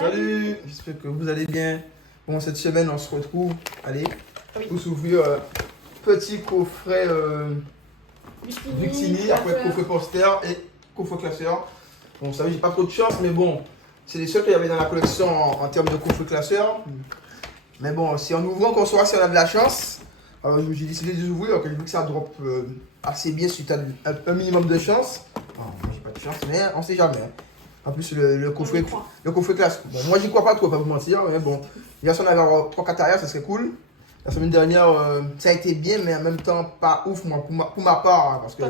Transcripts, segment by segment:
Salut, j'espère que vous allez bien. Bon, cette semaine, on se retrouve, allez, pour s'ouvrir petit coffret Victini, après coffret poster et coffret classeur. Bon, vous savez, j'ai pas trop de chance, mais bon, c'est les seuls qu'il y avait dans la collection en termes de coffret classeur. Mais bon, si en ouvrant qu'on saura si on a de la chance. Alors, j'ai décidé de les ouvrir, alors que j'ai vu que ça drop assez bien si tu as un minimum de chance. Bon, moi, j'ai pas de chance, mais on sait jamais. En plus, le coffret classe. Bon, moi, j'y crois pas trop, pas vous mentir. Mais bon, déjà, si on avait 3-4 arrières, ça serait cool. La semaine dernière, ça a été bien, mais en même temps, pas ouf, moi, pour ma part. Hein, parce que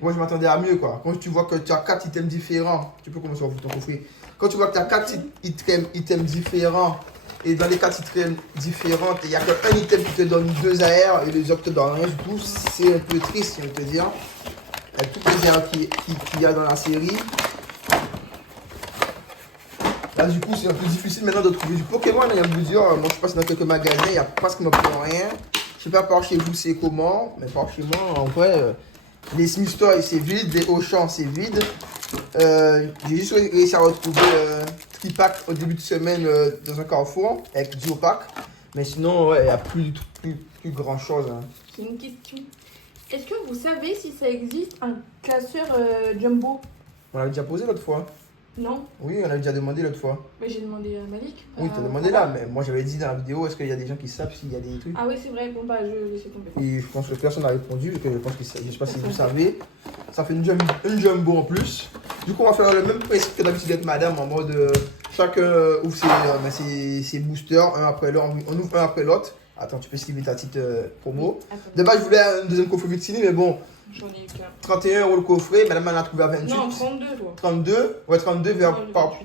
moi, je m'attendais à mieux, quoi. Quand tu vois que tu as 4 items différents, tu peux commencer à ouvrir ton coffret. Quand tu vois que tu as 4 items différents, et dans les 4 items différents, il n'y a qu'un item qui te donne 2 AR et les autres te donnent rien du tout, c'est un peu triste, je veux te dire. Avec toutes les AR qu'il y a dans la série. Là, du coup, c'est un peu difficile maintenant de trouver du Pokémon. Il y a plusieurs. Moi, je passe dans quelques magasins. Il n'y a presque rien. Je sais pas par chez vous, c'est comment. Mais par chez moi, en vrai, les Smith Toys, c'est vide. Les Auchan, c'est vide. J'ai juste réussi à retrouver Tripack au début de semaine dans un Carrefour avec Duopack. Mais sinon, ouais, il n'y a plus grand chose. Hein. J'ai une question. Est-ce que vous savez si ça existe un classeur jumbo? On l'avait déjà posé l'autre fois. Non. Oui, on avait déjà demandé l'autre fois. Mais j'ai demandé à Malik. Oui, tu as demandé là, mais moi j'avais dit dans la vidéo, est-ce qu'il y a des gens qui savent s'il y a des trucs? Ah oui, c'est vrai, bon bah je laisse tomber. Et je pense que personne n'a répondu, je pense que je sais pas si vous savez. Ça fait une jumbo en plus. Du coup, on va faire le même principe que d'habitude avec madame, en mode chacun ouvre ses boosters, un après l'autre, on ouvre un après l'autre. Attends, tu peux esquiver ta petite promo. Oui, de base, je voulais un deuxième coffret Victini, mais bon. J'en ai eu qu'un. 31 € le coffret, madame en a trouvé à 28. Non, 32 toi. 32, ouais, 32 vers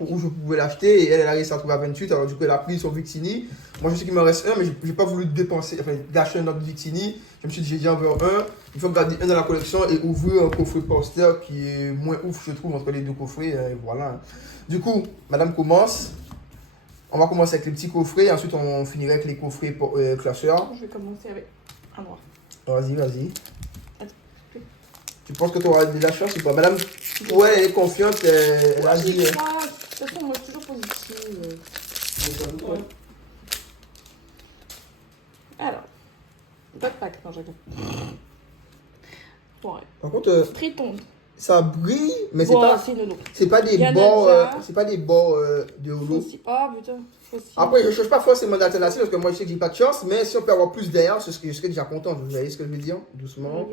où je pouvais l'acheter et elle a réussi à trouver à 28. Alors du coup, elle a pris son Victini. Moi, je sais qu'il me reste un, mais j'ai pas voulu dépenser, enfin, d'acheter un autre Victini. Je me suis dit, j'ai déjà envers un. Il faut garder un dans la collection et ouvrir un coffret poster qui est moins ouf, je trouve, entre les deux coffrets. Et voilà. Du coup, madame commence. On va commencer avec les petits coffrets et ensuite on finirait avec les coffrets classeurs. Je vais commencer avec un noir. Vas-y. Tu penses que tu auras de la chance ou pas? Madame, ouais, elle est confiante, elle a dit. De toute façon, moi je suis toujours positive. Ouais. Alors, backpack, non, j'avoue. Ouais. Par contre, Triton. ça brille, mais Bon, c'est pas des bords, c'est pas des bords de holo. Ah putain, possible. Après, je cherche pas forcément d'alternative parce que moi je sais que j'ai pas de chance, mais si on peut avoir plus derrière, je serais déjà content. Vous voyez ce que je veux dire? Doucement.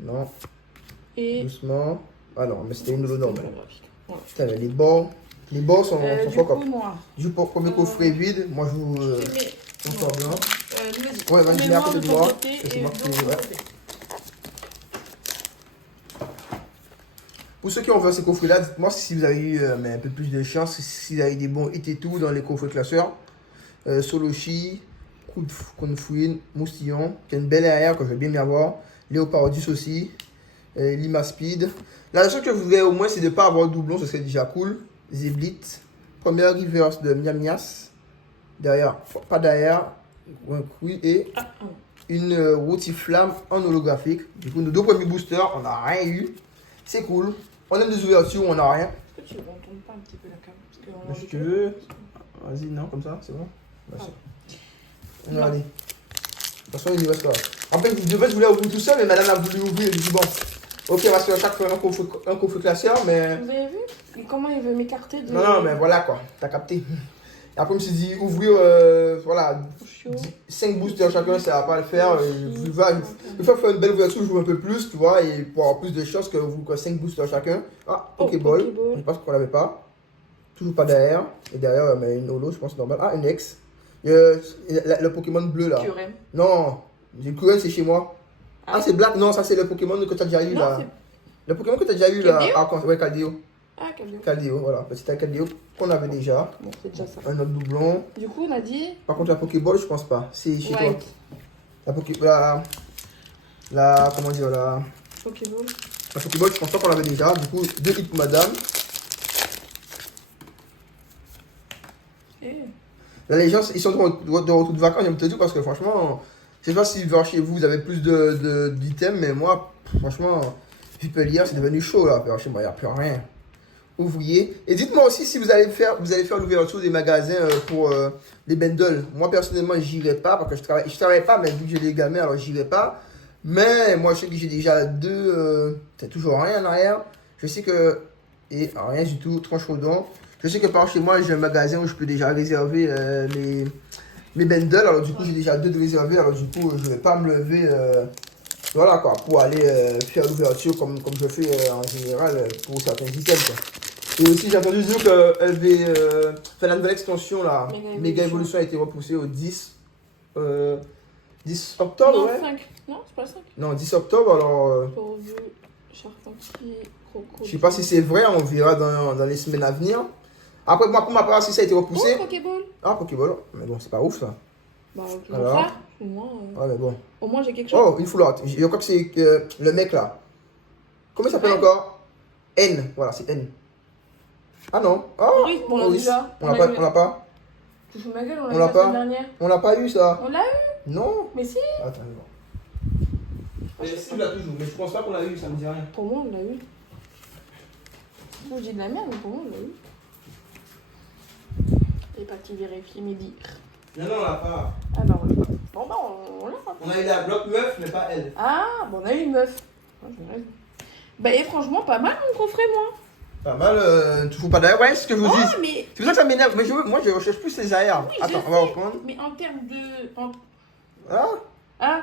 Non. Et... Doucement. Ah non, mais c'était une holo normale. Ouais. Putain, mais les bords sont fuck up. Je joue pour premier coffret vide, moi je joue. On sort bien. Vas-y. Ouais, vas-y, mets à côté de moi. C'est moi qui ouais. Pour ceux qui ont fait ces coffrets-là, dites-moi si vous avez eu un peu plus de chance, si vous avez des bons hits et tout dans les coffrets classeurs. Soloshi, Kunfuin, Moustillon, qui a une belle arrière que je vais bien y avoir. Léopardus aussi. Lima Speed. La chose que je voudrais au moins, c'est de ne pas avoir de doublon, ce serait déjà cool. Zeblit. Première reverse de Miam Mias. Derrière, pas derrière. Oui, et une Rotiflamme en holographique. Du coup, nos deux premiers boosters, on n'a rien eu. C'est cool. On aime des ouvertures, on n'a rien. Est-ce que tu ne retournes pas un petit peu la cam? Si tu veux. Vas-y, non, comme ça, c'est bon. Allez. De toute façon, il nous reste pas. En fait, de base, je voulais ouvrir tout seul, mais madame a voulu ouvrir. Je dis bon, ok, on va se faire chaque fois un coffret classeur, mais. Vous avez vu? Et comment il veut m'écarter de. Non, mais voilà quoi, t'as capté. Et après, je me suis dit, ouvrir, voilà, 5 boosters chacun, ça va pas le faire. Une fois faire une belle ouverture, je joue un peu plus, tu vois, et pour avoir plus de chance que vous, 5 boosters chacun. Ah, Pokéball, je pense qu'on l'avait pas. Toujours pas derrière. Et derrière, mais une holo, je pense normal. Ah, une ex. Le Pokémon bleu là. Curem. Non, j'ai Curem, c'est chez moi. Ah, c'est Black, non, ça c'est le Pokémon que tu as déjà eu là. Le Pokémon que tu as déjà eu là. Ah, ouais, Caldeo. Ah, Caldeo. Caldeo, voilà. Petit Caldeo qu'on avait déjà. Bon, c'est déjà ça. Un autre doublon. Du coup, on a dit. Par contre, la Pokéball, je pense pas. C'est chez toi. Comment dire, la Pokéball. La Pokéball, je pense pas qu'on l'avait déjà. Du coup, 2 hits pour madame. La Légende, ils sont de retour de vacances, j'aime te dire, parce que franchement, je sais pas si vers chez vous, vous avez plus d'items, mais moi, franchement, Vipelier, c'est devenu chaud là. Vers chez moi, il n'y a plus rien. ouvrier. Et dites-moi aussi si vous allez faire l'ouverture des magasins pour les bundles. Moi, personnellement, j'irai pas parce que je travaille pas, mais vu que j'ai des gamins, alors j'irai pas. Mais moi, je sais que j'ai déjà deux. C'est toujours rien en arrière. Je sais que. Et rien du tout, Tranche-Rodon. Je sais que par chez moi, j'ai un magasin où je peux déjà réserver mes bundles. Alors, du coup, j'ai déjà deux de réservés. Alors, du coup, je vais pas me lever. Voilà quoi, pour aller faire l'ouverture comme je fais en général pour certains items quoi. Et aussi j'ai entendu dire que la nouvelle extension là, Mega Evolution a été repoussée au 10 octobre Non, ouais. 5. Non, c'est pas 5. Non, 10 octobre alors. Pourvu, charpentier, crocodile. Je sais pas si c'est vrai, on verra dans les semaines à venir. Après moi pour ma part si ça a été repoussé. Oh, Pokéball. Ah Pokéball, mais bon c'est pas ouf ça. Bah, alors. Frère, au moins. Ouais mais bon. Au moins j'ai quelque chose. Oh, une foulotte. Je crois que c'est le mec là. Comment il s'appelle encore? N, voilà c'est N. Ah non. Oh, Oui, on l'a déjà. On l'a pas. Tu fous ma gueule, on On l'a l'a eu la pas. semaine dernière. On l'a pas eu ça. On l'a eu. Non. Mais si. Attends, non. Mais si, on l'a toujours. Mais je pense pas qu'on l'a eu, ça me dit rien. Pour moi, on l'a eu. Moi, j'ai de la merde, mais pour moi, on l'a eu. Il est parti vérifier mes dires. Non, on l'a pas. Ah bah, on l'a pas. Bon, bah, on l'a pas. On a eu la bloc meuf, mais pas elle. Ah, bon, on a eu une meuf. Ah, j'ai raison. Bah, et franchement, pas mal mon coffret, moi. Pas mal, tu fous pas d'ailleurs. Ouais, c'est ce que je vous dis. Mais... C'est pour ça que ça m'énerve. Mais moi, je recherche plus les aériens. Oui, attends, on va reprendre. Mais en termes de... Ah. Ah,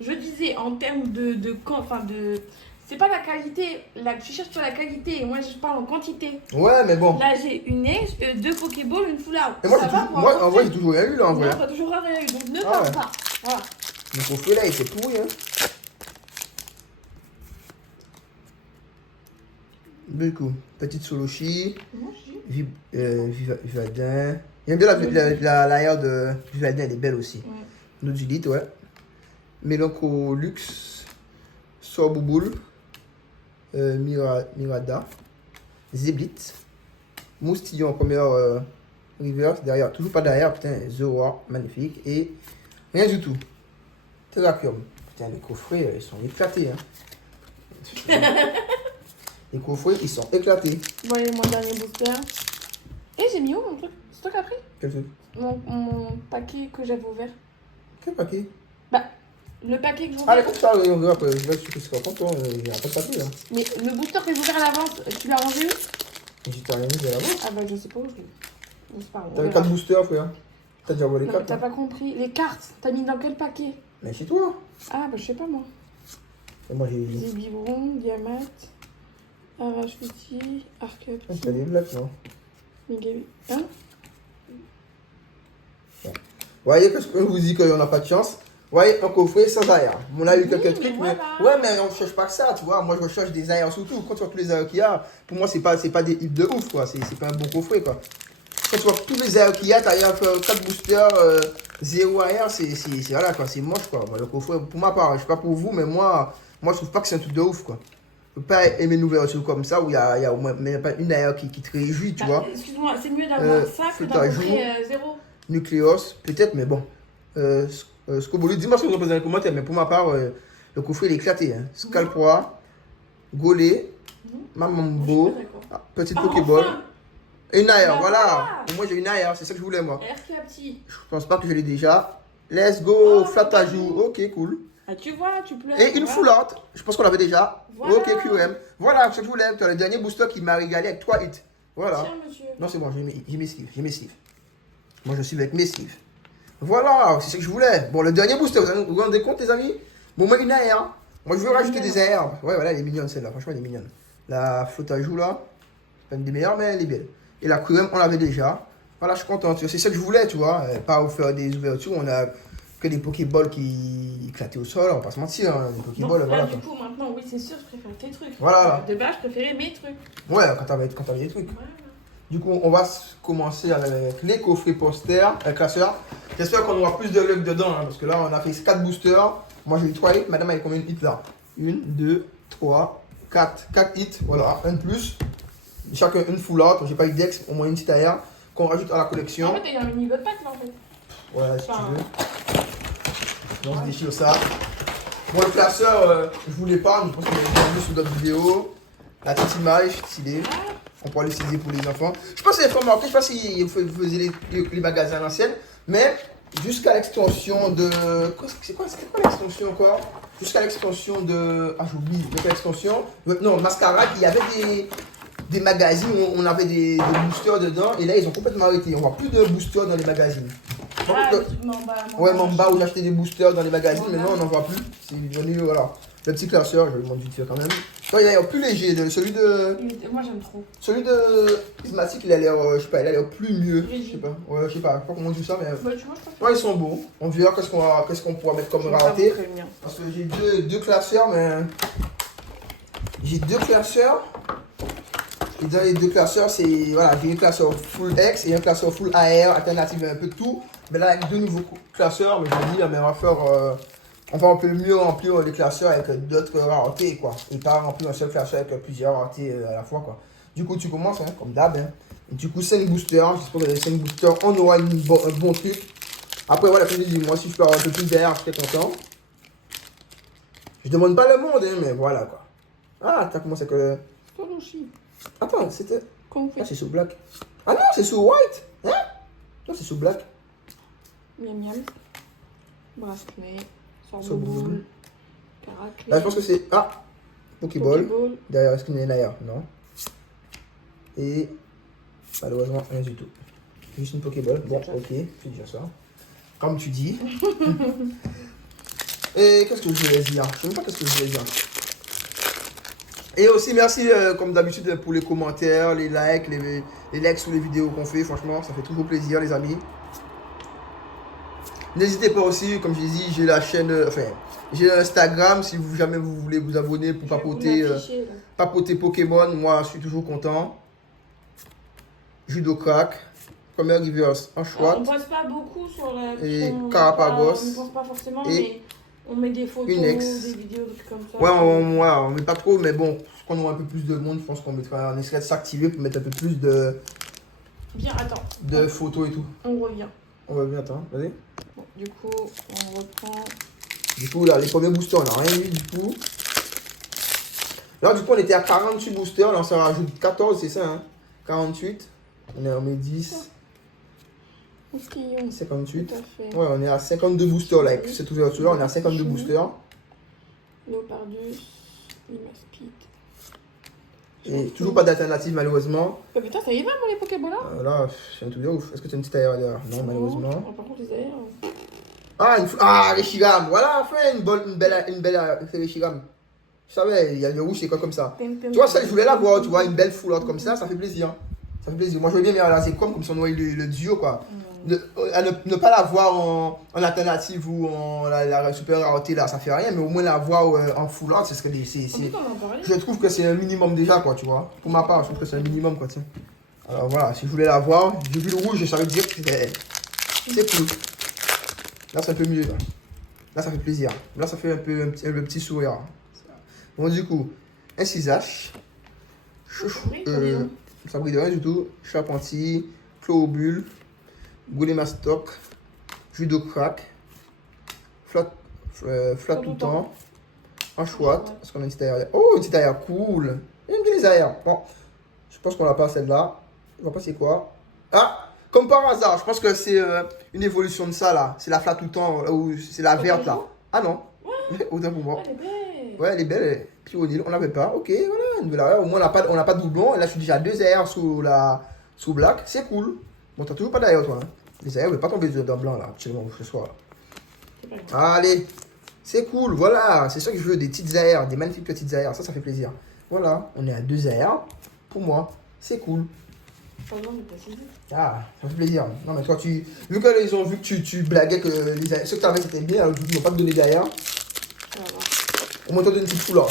je disais, en termes de enfin, de... C'est pas la qualité. Là, tu cherches sur la qualité. Et moi, je parle en quantité. Ouais, mais bon. Là, j'ai une Edge, deux Pokéballs, une Foulard. Et moi, Ça va, en vrai, j'ai toujours rien eu là en vrai. Non, t'as toujours rien eu. Donc, ne Ah parle ouais. pas. Voilà. Le coffret là, il était pourri, hein. Du coup, petite Solochi, Moi, je dis. Vivadin. J'aime bien l'air de Vivadin, elle est belle aussi. Ouais. Nodulite, ouais. Mélancholux, Sorbouboule, Mirada, Zéblit, Moustillon en première reverse, derrière, toujours pas derrière, putain, Zora, magnifique, et rien du tout. Terrakium, putain, les coffrets, ils sont éclatés, hein. Les coffrets, ils sont éclatés. Bon, allez, mon dernier booster. Et j'ai mis où mon truc? C'est toi qui as pris? Quel truc? Mon paquet que j'avais ouvert. Quel paquet? Bah, le paquet que j'ai Ah, ouvert. les ça, on verra après, je vais que c'est content, il n'y a pas de papier, là. Mais le booster que j'ai ouvert à l'avance, tu l'as rangé où? J'étais rien mis à la vente. Ah bah, je sais pas où je l'ai. Mais c'est pas grave, on T'avais verra. 4 boosters, frère. T'as déjà volé Non, mais 4. t'as pas compris. Les cartes, t'as mis dans quel paquet? Mais chez toi. Ah bah, je sais pas moi. Et moi, j'ai. J'ai biberon, diamant, arrache-outil, arc-up. T'as des blagues, non? Hein? Vous voyez que je vous dis qu'on n'a pas de chance. Vous voyez, un coffret sans air. On a eu Oui, quelques mais trucs, voilà. mais. Ouais, mais on ne cherche pas que ça, tu vois. Moi, je recherche des airs surtout. Quand tu vois tous les airs qu'il y a, pour moi, c'est pas des hits de ouf, quoi. C'est pas un bon coffret, quoi. Quand tu vois tous les airs qu'il y a, t'as 4 boosters, 0 air, voilà, quoi. C'est moche, quoi. Moi, le coffret, pour ma part, je sais pas pour vous, mais moi, je trouve pas que c'est un truc de ouf, quoi. Je peux pas aimer une ouverture comme ça où il y a au moins même pas une air qui te réjouit, tu vois. Excuse-moi, c'est mieux d'avoir ça que d'avoir zéro. Nucléos, peut-être, mais bon. Scobolu, dis-moi ce que vous en pensez dans les commentaires, mais pour ma part, le coffret il est éclaté. Hein. Scalproie, Golé, Mamambo, petite Pokéball. Enfin. Et une air, Bah voilà. Au moins j'ai une air, c'est ça que je voulais moi. RK petit. Je pense pas que je l'ai déjà. Let's go, Oh, Flatajou, ok, cool. Ah, tu vois, tu pleures. Et une foulotte, je pense qu'on l'avait déjà. Voilà. Ok, QM. Voilà ce que je voulais. Tu as le dernier booster qui m'a régalé avec 3 hits. Voilà. Tiens, monsieur. Non, c'est bon, j'ai mes sleeves. Moi, je suis avec mes sleeves. Voilà, c'est ce que je voulais. Bon, le dernier booster, vous vous rendez compte, les amis? Bon, moi, une AR. Moi, je veux rajouter des AR. Ouais, voilà, elle est mignonne, celle-là. Franchement, elle est mignonne. La flotte à joue, là, c'est pas une des meilleures, mais elle est belle. Et la QM, on l'avait déjà. Voilà, je suis content. C'est ça que je voulais, tu vois. Pas vous faire des ouvertures, on a que des Pokéballs qui éclataient au sol, on va pas se mentir. Hein. Des Pokéballs, Donc, voilà. là, du coup, maintenant, oui, c'est sûr, je préfère tes trucs. Voilà. De base, je préférais mes trucs. Ouais, quand t'avais des trucs. Voilà. Du coup, on va commencer avec les coffrets posters, classeurs. J'espère qu'on aura plus de luck dedans, hein, parce que là, on a fait 4 boosters. Moi, j'ai eu 3 hits. Madame, elle a combien de hits là? 1, 2, 3, 4. 4 hits, voilà, un de plus. Chacun une full out. J'ai pas eu d'ex, au moins une petite air qu'on rajoute à la collection. En fait, il y a un mini god pack là en fait. Ouais, si Enfin, tu veux. On se déchire ça. Bon, le classeur, je vous l'épargne. Je pense que vous l'avez déjà vu sur d'autres vidéos. La petite image, stylée. Ah, On pourra l'utiliser pour les enfants. Je pense que c'est remarqué, je sais pas si vous faisiez les magasins à l'ancienne, mais jusqu'à l'extension de. C'est quoi l'extension encore? Jusqu'à l'extension de. Ah, j'oublie. Mais quelle extension? Non, Mascarade, il y avait des magazines où on avait des boosters dedans, et là ils ont complètement arrêté. On voit plus de boosters dans les magazines. Ah, le truc Mamba. Ouais, Mamba, où j'achetais des boosters dans les magazines, mais non, on n'en voit plus. C'est devenu, voilà. Le petit classeur, je vais le montrer vite fait quand même. Il a l'air plus léger, celui de. Moi j'aime trop. Celui de Ismatic, il a l'air, je sais pas, il a l'air plus mieux. Rigide. Je sais pas, ouais, je sais pas comment on dit ça, mais. Bah, tu vois, je préfère. Ouais, ils sont beaux. On verra qu'est-ce qu'on pourra mettre comme Je vais pas rareté. montrer le mien. Parce que j'ai deux classeurs, mais. J'ai deux classeurs. Et dans les deux classeurs, c'est. Voilà, j'ai un classeur full X et un classeur full AR, alternative un peu de tout. Mais là, avec deux nouveaux classeurs, mais je me dis, mais on va faire. On va un peu mieux remplir les classeurs avec d'autres raretés, quoi. Et pas remplir un seul classeur avec plusieurs raretés à la fois, quoi. Du coup, tu commences, hein, comme d'hab. Hein. Et du coup, 5 boosters. J'espère que les 5 boosters, on aura un bon truc. Après, voilà, comme je dis, moi, si je peux avoir un peu plus derrière, je serais content. Je demande pas le monde, hein, mais voilà, quoi. Ah, t'as commencé que. Toloshi. Attends, c'était. Comment on Ah, fait? c'est sous black. Ah non, c'est sous white. Hein? Non, c'est sous black. Miam miam. Bracelet. Sur Sorboball. boule. Caraclé. Là, je pense que c'est. Ah! Pokéball. Pokéball. Derrière, est-ce qu'il y en a derrière? Non. Et. Malheureusement, rien du tout. Juste une Pokéball. Bon, ok, c'est déjà ça. Comme tu dis. Et qu'est-ce que je voulais dire? Je ne sais même pas qu'est-ce que je voulais dire. Et aussi, merci comme d'habitude pour les commentaires, les likes, les likes sur les vidéos qu'on fait. Franchement, ça fait toujours plaisir, les amis. N'hésitez pas aussi, comme je l'ai dit, j'ai la chaîne, enfin, j'ai Instagram si jamais vous voulez vous abonner pour papoter Pokémon. Moi, je suis toujours content. Judo Crack, Premier Reverse en choix. On passe pas beaucoup sur la. Et Carapagos. On ne pense pas forcément, Et mais on met des photos, Unex. des vidéos, des trucs comme ça. Ouais, on met pas trop, mais bon, quand on aura un peu plus de monde, je pense qu'on mettra, on essaierait de s'activer pour mettre un peu plus Bien, attends. de photos et tout. On revient. On va bien, attends, vas-y. Bon, du coup, on reprend. Du coup, là, les premiers boosters, on n'a rien eu du tout. Là, du coup, on était à 48 boosters, là, on s'en rajoute 14, c'est ça, hein. 48. On met 10. Postillon. 58. Tout à fait. Ouais, on est à 52 boosters, là, avec cette ouverture-là, on est à 52 boosters. Léopardus. Limaspide. Et toujours pas d'alternative, malheureusement. Oh, putain, ça y va, moi, les Pokéballs là? Là, c'est un truc de ouf. Est-ce que tu as une petite aérienne derrière? Non, malheureusement. Oh, par contre, les aériens. Ah, les Shiram. Voilà, enfin, une belle les Shiram. Je savais, il y a le rouge, c'est quoi comme ça. Tu vois, ça, je voulais la voir, tu vois, une belle foulotte comme ça fait plaisir. Ça fait plaisir. Moi, je veux bien la Zecom comme ça, on voit le duo, quoi. Ne pas la voir en alternative ou en la super rareté, là, ça fait rien, mais au moins la voir en foulotte, c'est ce que je trouve que c'est un minimum déjà, quoi, tu vois. Pour ma part, je trouve que c'est un minimum, quoi, tiens. Alors voilà, si je voulais la voir, j'ai vu le rouge, ça veut dire que c'est cool. Là, c'est un peu mieux, là. Là, ça fait plaisir. Là, ça fait un petit sourire. Bon, du coup, un 6H. Ça brille de rien du tout. Charpentier, Chlorobule, Goulémastoc, Judo Crack, Flat tout temps, Anchoite. Est-ce qu'on a une petite aérienne? Oh, une petite aérienne, cool. J'aime bien les aériens. Bon, je pense qu'on l'a pas celle-là. On va pas c'est quoi. Ah, comme par hasard, je pense que c'est une évolution de ça là. C'est la flat tout le temps, ou c'est la verte là. Ah non. Autant pour moi. Ouais, elle est belle. Pyronil, on l'avait pas. Ok, voilà, une belle arrière. Au moins, on n'a pas de doublon. Et là, je suis déjà à 2 AR sous black. C'est cool. Bon, t'as toujours pas d'ailleurs, toi. Hein. Les AR ne veulent pas tomber dans blanc là, actuellement, ce soir. Allez, c'est cool. Voilà, c'est ça que je veux. Des petites AR, des magnifiques petites AR. Ça fait plaisir. Voilà, on est à 2 AR. Pour moi, c'est cool. Ah, ça fait plaisir. Non, mais toi, vu qu'ils ont vu que tu blaguais que ceux que tu avais c'était bien, alors ils n'ont pas te donné d'ailleurs. Au moins, t'as donné une petite foulard.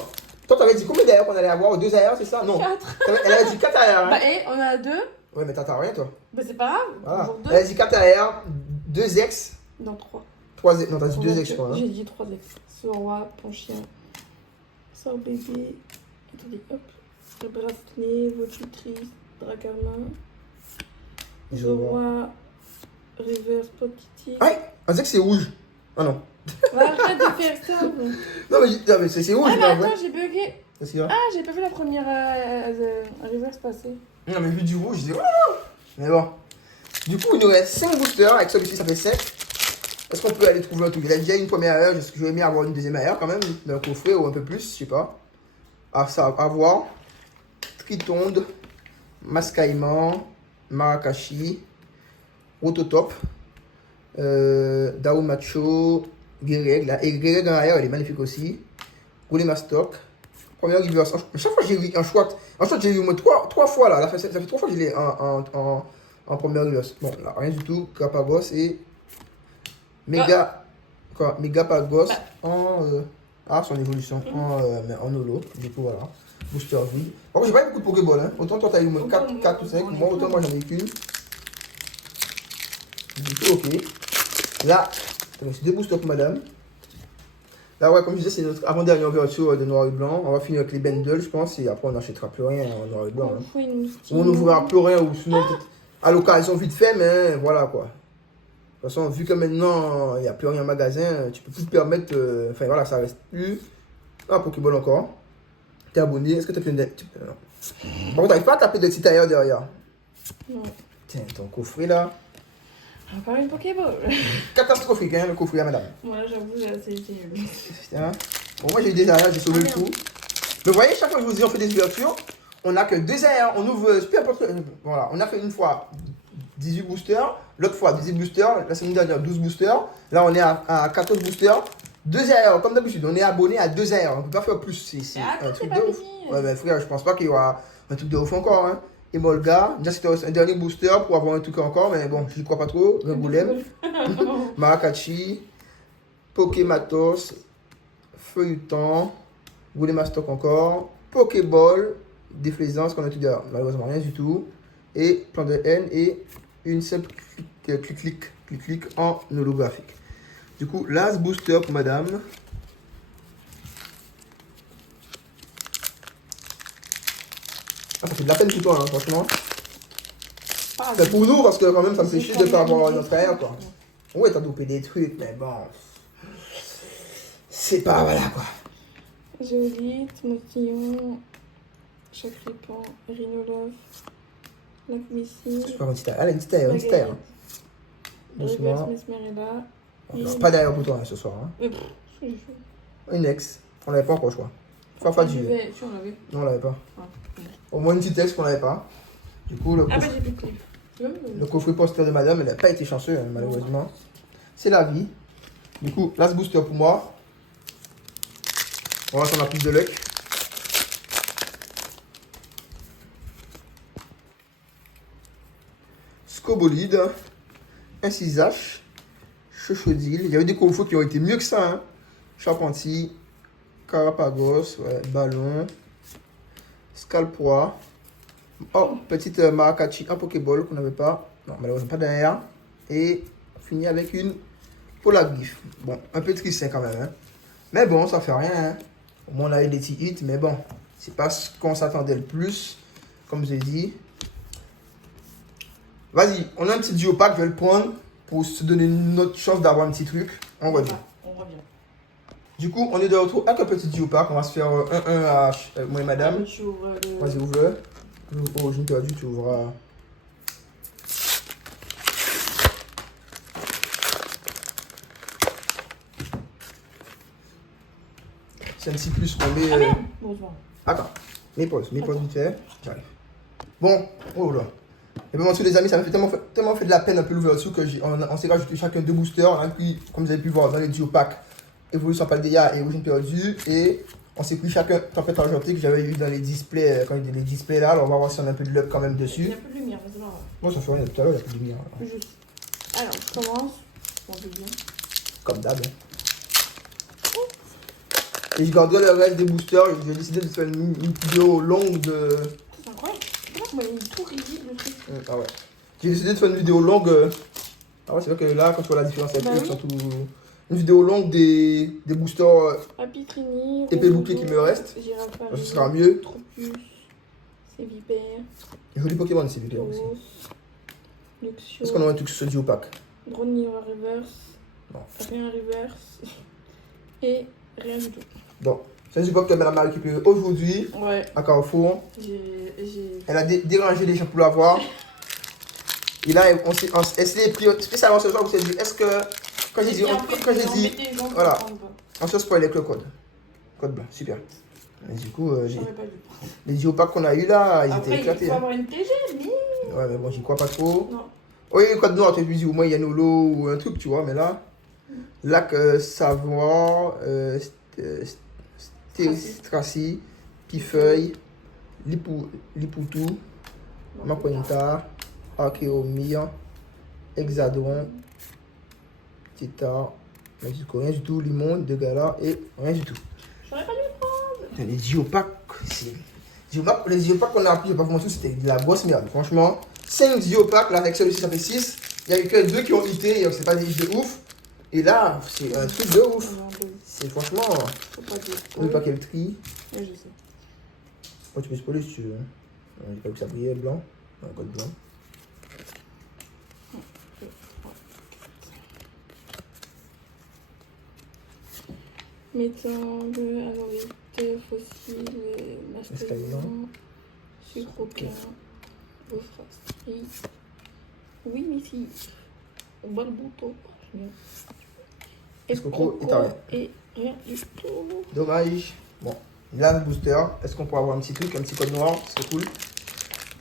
Toi, t'avais dit combien d'ailleurs qu'on allait avoir? 2 ailleurs, c'est ça? Non. 4. Elle avait dit 4 ailleurs. Hein. Bah, et on a 2. Ouais, mais t'attends rien, toi. Bah, c'est pas grave. Voilà. Elle Elle a dit 4 ailleurs, 2 ex. Non, 3. 3 ex. Non, t'as dit 2 ex, je crois. Hein. J'ai dit 3 ex. Sora, Ponchien, Sort bébé. Attendez, hop. Bracelet, Votutrice, Dracarmin. Zora, Reverse, Potiti. Ah, on disait que c'est rouge. Ah non. Arrête de faire ça. Non, mais c'est rouge. Ah, mais attends, j'ai bugué. Qu'est-ce qu'il y a? Ah, j'ai pas vu la première reverse passer. Non, mais vu du rouge, je dis, oh. Mais bon. Du coup, il nous reste 5 boosters. Avec celui-ci, ça fait 7. Est-ce qu'on peut aller trouver un truc? Il a déjà une première heure. Est-ce que je vais aimer avoir une deuxième heure quand même? D'un coffret ou un peu plus, je sais pas. Ah, ça, à voir. Tritonde, Mascaïman, Marakashi, Rototop, Dao Macho, Guerreg. Et Guerreg en arrière, elle est magnifique aussi. Mastoc. Première reverse. Chaque fois que j'ai eu un short, j'ai eu au moins 3 fois là. Ça fait 3 fois que je l'ai en première reverse. Bon, là, rien du tout. Capagos et Méga. Quoi? Méga Pagos en. Son évolution en holo. Du coup, voilà. Booster, oui. Par contre, j'ai pas eu beaucoup de Pokéball. Hein. Autant toi, t'as eu au moins 4 ou 5. Moi, autant moi, j'en ai eu qu'une. Du coup, ok. Là, c'est 2 boosters pour madame. Là, ouais, comme je disais, c'est notre avant-dernière ouverture de noir et blanc. On va finir avec les bundles, je pense, et après, on n'achètera plus rien en noir et blanc. Hein. Ou on n'ouvrira plus rien, ou sinon, peut-être à l'occasion, vite fait, mais voilà quoi. De toute façon, vu que maintenant, il n'y a plus rien en magasin, tu peux plus te permettre. Enfin, voilà, ça reste plus. Ah, Pokéball encore. T'es abonné, est-ce que t'as fait une. Non. Par contre, t'arrives pas à taper de petits tailleurs derrière. Non. Tiens, ton coffret là. Encore une Pokéball. Catastrophique, hein, le coffret à madame. Moi, j'avoue, j'ai assez été. Hein? Bon, moi, j'ai eu des arrières, j'ai sauvé le coup. Mais vous voyez, chaque fois que je vous dis, on fait des ouvertures, on n'a que 2 arrières. On ouvre, peu importe. Voilà, on a fait une fois 18 boosters, l'autre fois 18 boosters, la semaine dernière 12 boosters. Là, on est à 14 boosters. 2 arrières, comme d'habitude, on est abonné à 2 arrières. On ne peut pas faire plus. C'est un truc de ouf. Ouais, mais frère, je pense pas qu'il y aura un truc de ouf encore. Hein. Et Molga, déjà c'était un dernier booster pour avoir un truc encore, mais bon, j'y crois pas trop. Rengoulême, Marakachi, Pokématos, Feuilleton, Mastoc encore, Pokéball, Déflaisance qu'on a tout dit, malheureusement rien du tout, et Plan de haine et une simple clic en holographique. Du coup, last booster pour madame. Ah, ça fait de la peine tout le temps, hein, franchement. C'est pour nous, parce que quand même, ça me fait chier de ne pas avoir notre air, quoi. Ouais, t'as dopé des trucs, mais bon. C'est pas, voilà, quoi. Géolite, Moutillon, Chakripan, Rhinolove, Lacmissile. C'est pas une petite taille. Allez, une petite taille, hein. Doucement. Mesmerella. Pas derrière pour toi, hein, ce soir. Hein. Une ex. On l'avait pas encore, je crois. Pas du. Tu en avais? Non, on l'avait pas. Ah, Au moins une petite ex qu'on l'avait pas. Du coup, le coffre... j'ai plus de clip. Le coffret poster de madame, elle n'a pas été chanceuse, hein, malheureusement. C'est la vie. Du coup, last booster pour moi. On va s'en a plus de luck. Scobolide, un 6H, Chochodile. Il y avait des coffrets qui ont été mieux que ça. Hein. Charpentier, Carapagos, ouais, Ballon, Scalpois. Oh, petite Marakachi, un Pokéball qu'on n'avait pas. Non, malheureusement pas derrière. Et on finit avec une Polaglyph. Bon, un peu triste quand même. Hein. Mais bon, ça fait rien. Hein. Au moins on a eu des petits hits, mais bon, c'est pas ce qu'on s'attendait le plus. Comme je l'ai dit. Vas-y, on a un petit duo pack, je vais le prendre pour se donner une autre chance d'avoir un petit truc. On revient. Du coup, on est de retour avec un petit duo pack. On va se faire 1-1 à moi et madame. Vas-y, ouvre-le. Oh, je ne perdu, tu ouvras. C'est un petit plus qu'on met. Attends, mes pauses vite fait. J'arrive. Bon, oh là. Et bien, les amis, ça m'a fait tellement fait de la peine un peu l'ouverture que on s'est rajouté chacun 2 boosters. On a pris, comme vous avez pu voir dans les duo packs, Évolution Paldea et Origine Perdue. Et on s'est pris chacun Tempête Argentée que j'avais eu dans les displays, quand il y a les displays là. Alors on va voir si on a un peu de luck quand même dessus. Il y a un peu de lumière, mais c'est pas grave. Bon, ça fait rien, tout à l'heure, il y a plus de lumière. Juste. Alors, je commence. On veut bien. Comme d'hab. Et je garderai le reste des boosters. J'ai décidé de faire une vidéo longue de. C'est incroyable. Moi, il est tout rigide le truc. Ah ouais. J'ai décidé de faire une vidéo longue. Ah ouais, c'est vrai que là, quand tu vois la différence avec eux, surtout. Une vidéo longue des boosters épée bouclier qui me restent. Ce sera mieux. Tropus, c'est Vipère. Joli Pokémon, c'est Vipère aussi. Luxio. Est-ce qu'on aura un truc sur ce duo pack? Drone Niro reverse. Non. Rien reverse. Et rien du tout. Bon, C'est un support que madame a récupéré aujourd'hui Ouais. à Carrefour. J'ai. Elle a dérangé les gens pour l'avoir. Et là, elle s'est pris spécialement ce soir, on s'est dit, est-ce que. Quand j'ai dit. Voilà. On se spoil avec le code. Code blanc, super. Et du coup, les Geopack qu'on a eu là, ils étaient éclatés. Il faut avoir une TG, mais. Ouais, mais bon, j'y crois pas trop. Non. Oui, le code noir, tu dis au moins il y a une holo ou un truc, tu vois, mais là. Lac Savoir, Tracy, Pifeuille, Lipoutou, Makwenta, Archéomir, Hexadron, Tita, rien du tout, Limon, De Gala et rien du tout. J'aurais pas dû le prendre. Les Geopack, les Geopack qu'on a appris, je vais pas vous mentir, c'était de la grosse merde. Franchement, 5 Geopack, là avec celui-ci ça fait 6. Il y a eu que 2 qui ont hité, c'est pas des hits de ouf. Et là, c'est un truc de ouf. C'est franchement. Faut pas dire. On ne pas quel tri. Oui, je sais. Oh, tu peux spoiler si tu veux. J'ai pas vu que ça brillait blanc. Un code blanc. Méthode, alorite, fossile, mascaline, sucre aucun, eau. Oui, mais si. On voit le bouton. Escoco est arrêté. Et rien du tout. Dommage. Bon, là le booster. Est-ce qu'on pourrait avoir un petit truc, un petit code noir? C'est cool.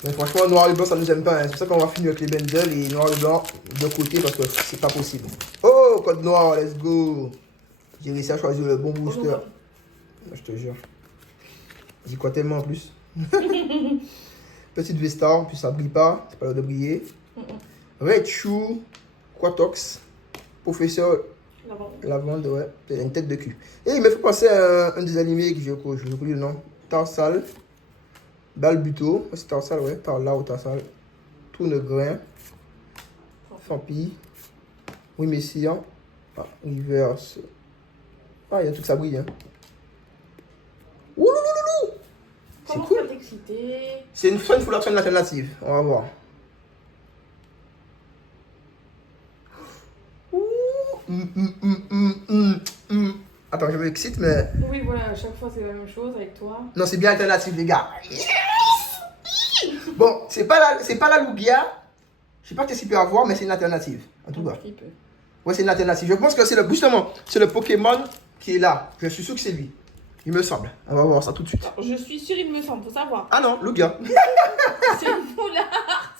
Mais franchement, noir et blanc, ça nous aime pas. Hein. C'est pour ça qu'on va finir avec les bundles et noir et blanc de côté parce que c'est pas possible. Oh, code noir, let's go. J'ai réussi à choisir le bon booster. Je te jure. J'y crois tellement en plus. Petite Vestar, puis ça brille pas. C'est pas l'heure de briller. Red Shoe, Quatox, Professeur Lavande, ouais. Il a une tête de cul. Et il me fait penser à un des animés que j'ai oublié le nom. Tarsal, Balbuto, c'est Tarsal, ouais. Tarla ou Tarsal, Tournegrain, Fampi, Oui Messian, Reverse. Ah, il y a tout que ça brille, hein. Ouloulouloulou! C'est cool. C'est une full action alternative. On va voir. Attends, je m'excite, mais. Oui, voilà, à chaque fois c'est la même chose avec toi. Non, c'est bien alternatif, les gars. Yes! Bon, c'est pas la Lugia. Je sais pas qu'est-ce qu'il peut avoir, mais c'est une alternative. En tout cas. Ouais, c'est une alternative. Je pense que c'est justement, c'est le Pokémon qui est là. Je suis sûr que c'est lui. Il me semble. On va voir ça tout de suite. Je suis sûr, il me semble, faut savoir. Ah non, Lugia. C'est une foulard.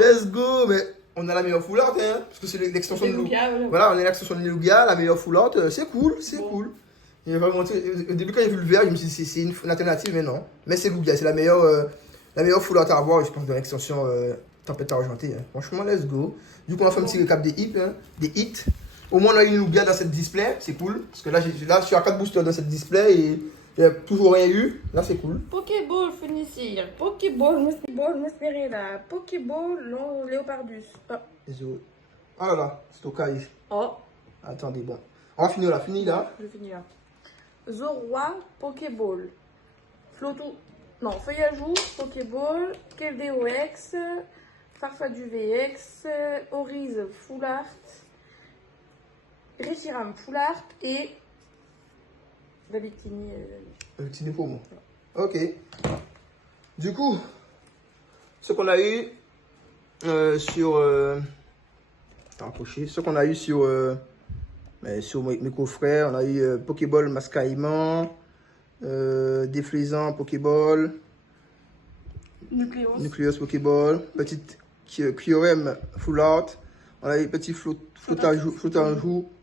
Let's go, mais on a la meilleure foulard, hein, parce que c'est l'extension de Lugia. Voilà, on a l'extension de Lugia, la meilleure foulard. C'est cool, c'est cool. Il va pas mentir. Au début, quand j'ai vu le vert, je me suis dit c'est une alternative, mais non. Mais c'est Lugia, c'est la meilleure foulard à avoir, je pense, dans l'extension Tempête Argentée. Hein. Franchement, let's go. Du coup, on a fait un petit récap des hits. Hein, des hits. Au moins, on a eu une Lugia dans cette display, c'est cool. Parce que là, je suis à 4 boosters dans cette display et il n'y a toujours rien eu. Là, c'est cool. Pokéball Funicir, Pokéball Musperella, Pokéball Léopardus. Ah là là, stockage. Oh. Attendez, bon. On va finir là, là. Je finis là. Zorua, Pokéball. Flotou. Non, Feuillajou, Pokéball, Keldeo-X, Farfadu VX, Orize Full Art, Reshiram Full Art et la Victini. Victini pour moi. Ok. Du coup, ce qu'on a eu sur. Ce qu'on a eu sur mes coffrets, on a eu Pokéball Mascaillement, Déflaisant Pokéball, Nucleus Pokéball, petite Kyurem Full Art, on a eu petit Flotajou,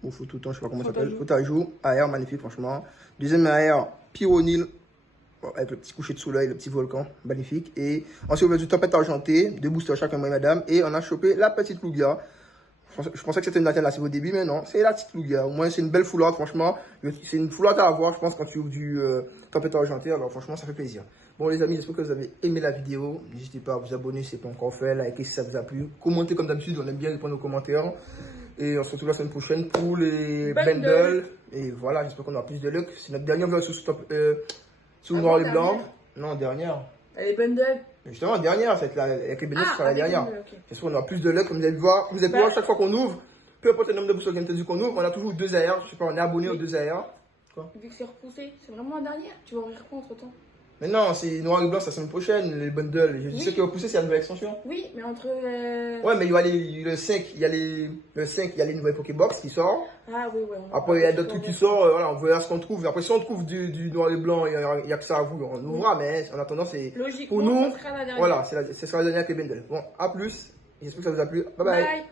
ou Flotouton, je sais pas comment ça s'appelle, Flotajou, AR magnifique franchement. Deuxième AR, Pyronil, avec le petit coucher de soleil, le petit volcan, magnifique. Et ensuite on a du Tempête Argentée, 2 boosters chacun, moi et madame, et on a chopé la petite Lugia. Je pensais que c'était une alternative au début, mais non, c'est la petite Lugia. Au moins, c'est une belle foulard, franchement. C'est une foulard à avoir, je pense, quand tu ouvres du Tempête Argentée. Alors, franchement, ça fait plaisir. Bon, les amis, j'espère que vous avez aimé la vidéo. N'hésitez pas à vous abonner si ce n'est pas encore fait, liker si ça vous a plu. Commentez comme d'habitude, on aime bien répondre aux commentaires. Et on se retrouve la semaine prochaine pour les bundles. Et voilà, j'espère qu'on aura plus de luck. C'est notre dernière vidéo sous noir et blanc. Non, dernière. Elle est bundle. Justement, dernière, cette là, avec les bénéfices, sera la dernière. Okay. J'espère qu'on aura plus de luck, comme vous allez voir. Vous allez voir, chaque fois qu'on ouvre, peu importe le nombre de boosters qu'on ouvre, on a toujours 2 AR. Je sais pas, on est abonné aux 2 AR. Quoi? Vu que c'est repoussé, c'est vraiment la dernière. Tu vas ouvrir quoi entre temps? Mais non, c'est noir et blanc, c'est la semaine prochaine, les bundles. Je dis ce qui est repoussé, c'est la nouvelle extension. Oui, mais entre. Ouais, mais il y a le 5, il y a le 5, il y a les nouvelles Pokébox qui sortent. Ah oui, ouais. Après, il y a d'autres trucs qui sortent, voilà, on verra ce qu'on trouve. Après, si on trouve du noir et blanc, il y a que ça à vous, on ouvrira, mais en attendant, c'est. Logiquement, Pour nous, ça sera la dernière. voilà, ce sera la dernière avec les bundles. Bon, à plus. J'espère que ça vous a plu. Bye bye. Bye.